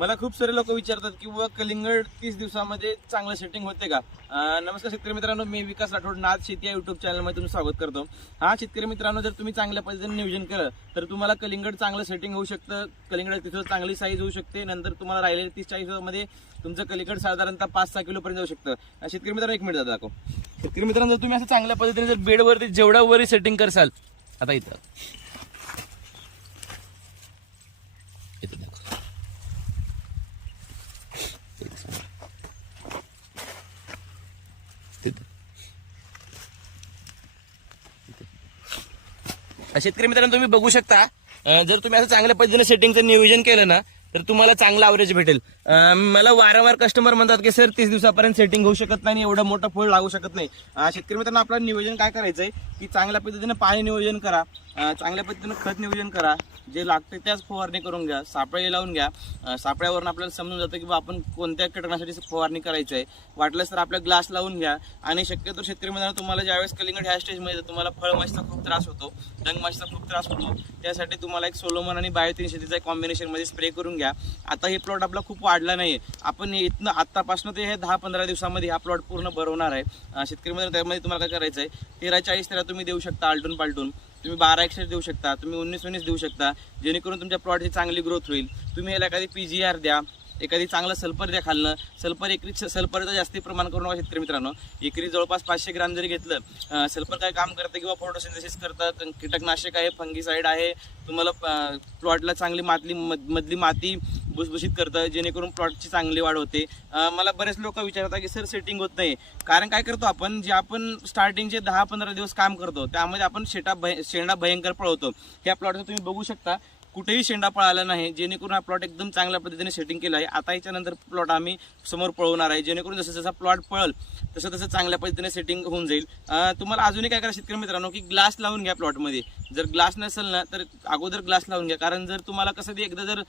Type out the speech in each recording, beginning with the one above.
मला खूप सारे लोक विचारतात की बुवा कलिंगड तीस दिवसामध्ये चांगलं सेटिंग होते का? नमस्कार शेतकरी मित्रांनो मी विकास राठोड नाथ शेती या युट्यूब चॅनलमध्ये तुमचं स्वागत करतो. हा शेतकरी मित्रांनो जर तुम्ही चांगल्या पद्धतीने नियोजन केलं तर तुम्हाला कलिंगड चांगलं सेटिंग होऊ शकतं. कलिंगड तिथं चांगली साईज होऊ शकते. नंतर तुम्हाला राहिलेल्या तीस चाळीस तुमचं कलिंगड साधारणतः पाच सहा किलोपर्यंत जाऊ शकतं. शेतकरी मित्रांनो एक मिनिट दाखव. शेतकरी मित्रांनो जर तुम्ही असं चांगल्या पद्धतीने जर बेडवरती जेवढा वरी सेटिंग करसाल आता इथं. शेतकरी मित्रांनो तुम्ही बघू शकता जर तुम्ही असं चांगल्या पद्धतीने सेटिंगचं नियोजन केलं ना तर तुम्हाला चांगलं ॲव्हरेज भेटेल. मला वारंवार कस्टमर म्हणतात की सर तीस दिवसापर्यंत सेटिंग होऊ शकत नाही आणि एवढं मोठं फळ लागू शकत नाही. शेतकरी मित्रांनो आपलं नियोजन काय करायचंय? की चांगल्या पद्धतीने पाणी नियोजन करा चांगल्या पद्धतीने खत नियोजन करा जे लागते त्याच फवारणी करून घ्या सापळे लावून घ्या. सापळ्यावरून आपल्याला समजून जातं की बा आपण कोणत्या कीटकनासाठी फवारणी करायची आहे. वाटल्यास तर आपल्या ग्लास लावून घ्या. आणि शक्यतो शेतकरी मित्रांनो तुम्हाला ज्यावेळेस कलिंगड ह्या स्टेजमध्ये येतं, तुम्हाला फळमाशीचा खूप त्रास होतो डंगमाशीचा खूप त्रास होतो. त्यासाठी तुम्हाला एक सोलोमन आणि बायोतीन शेतीचा एक कॉम्बिनेशनमध्ये स्प्रे करून घ्या. आता हे प्लॉट आपला खूप वाढला नाही आहे आपण इथनं आत्तापासून ते हे दहा पंधरा दिवसामध्ये हा प्लॉट पूर्ण भरवणार आहे. शेतकरी मित्रांनो त्यामध्ये तुम्हाला काय करायचं आहे तेरा चाळीस तेरा तुम्ही देऊ शकता आलटून पालटून. तुम्ही बारा एकशे देऊ शकता तुम्ही उन्नीस उन्नीस देऊ शकता जेणेकरून तुमच्या प्लॉटची चांगली ग्रोथ होईल. तुम्ही याला एखादी पी जी आर द्या एखादी चांगलं सल्फर द्या खाल्लं सल्फर एकरी सल्फरचं जास्ती प्रमाण करू नका शेतकरी मित्रांनो. एकरी जवळपास पाचशे ग्राम जरी घेतलं सल्फर काय काम करतं किंवा फोटोसिंथेसिस करतं कीटकनाशक आहे फंगीसाईड आहे तुम्हाला प्लॉटला चांगली मातली मधली माती भुसभुशीत करतं जेणेकरून प्लॉटची चांगली वाढ होते. मला बरेच लोक विचारतात की सर सेटिंग होत नाही. कारण काय करतो आपण जे आपण स्टार्टिंगचे दहा पंधरा दिवस काम करतो त्यामध्ये आपण शेटा भय शेंडा भयंकर पळवतो. ह्या प्लॉटचं तुम्ही बघू शकता. कुठेही शेंडा पळाला नाही जेणेकरून हा प्लॉट एकदम चांगल्या पद्धतीने सेटिंग केला आहे. आता याच्यानंतर प्लॉट आम्ही समोर पळवणार आहे जेणेकरून जसं जसा प्लॉट पळल तसं तसं चांगल्या पद्धतीने सेटिंग होऊन जाईल. तुम्हाला अजूनही काय करा शेतकरी मित्रांनो की ग्लास लावून घ्या प्लॉटमध्ये जर ग्लास नसेल ना तर अगोदर ग्लास लावून घ्या. कारण जर तुम्हाला कसं ते एकदा जर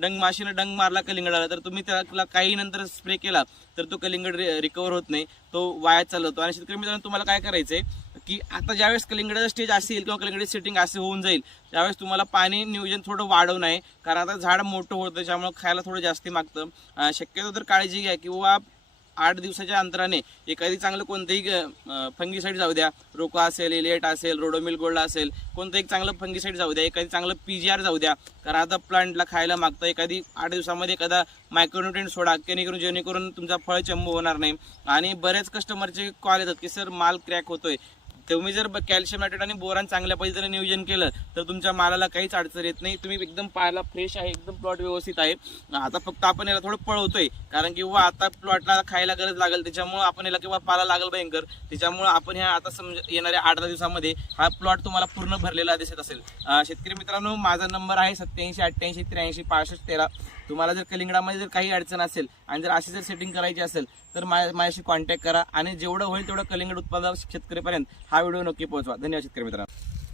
डंग माशीनं डंग मारला कलिंगडाला तर तुम्ही त्याला काही नंतर स्प्रे केला तर तो कलिंगड रिकवर होत नाही. तो वाया चालवतो. आणि शेतकरी मित्रांनो तुम्हाला काय करायचं आहे की आता ज्यावेळेस कलिंगडाचा स्टेज असेल किंवा कलिंगडाची सेटिंग असे होऊन जाईल त्यावेळेस तुम्हाला पाणी नियोजन थोडं वाढवणं आहे कारण आता झाड मोठं होतं त्यामुळे खायला थोडं जास्ती मागतं. शक्यतो तर काळजी घ्या किंवा आठ दिवसाच्या अंतराने एखादी चांगलं कोणतंही फंगीसाईड जाऊ द्या. रोका असेल एलिएट असेल रोडोमिल गोल्ड असेल कोणतं एक चांगलं फंगीसाईड जाऊ द्या. एखादी चांगलं पीजीआर जाऊ द्या. कारण आता प्लांटला खायला मागतं एखादी आठ दिवसामध्ये एखादा मायक्रोन्युट्रेंट सोडा जेणेकरून जेणेकरून तुमचा फळ चंबू होणार नाही. आणि बरेच कस्टमरचे कॉल येतात की सर माल क्रॅक होतोय. तुम्ही जर कॅल्शियम नायट्रेट आणि बोरान चांगल्या पद्धतीने नियोजन केलं तर तुमच्या मालाला काहीच अडचण येत नाही. तुम्ही एकदम पाहायला फ्रेश आहे एकदम प्लॉट व्यवस्थित आहे. आता फक्त आपण याला थोडं पळवतोय कारण की आता प्लॉटला खायला गरज लागेल. त्याच्यामुळे आपण याला किंवा पाला लागेल भयंकर. त्याच्यामुळे आपण ह्या आता समजा येणाऱ्या आठ दहा दिवसामध्ये हा प्लॉट तुम्हाला पूर्ण भरलेला दिसत असेल. शेतकरी मित्रांनो माझा नंबर आहे सत्याऐंशी अठ्ठ्याऐंशी त्र्याऐंशी पासष्ट तेरा. तुम्हाला जर कलिंगडामध्ये जर काही अडचण असेल आणि जर अशी जर सेटिंग करायची असेल तर माझ्याशी कॉन्टॅक्ट करा आणि जेवढं होईल तेवढं कलिंगड उत्पादक शेतकरीपर्यंत हा व्हिडिओ नक्की पोहोचवा. धन्यवाद शेतकरी मित्रांनो.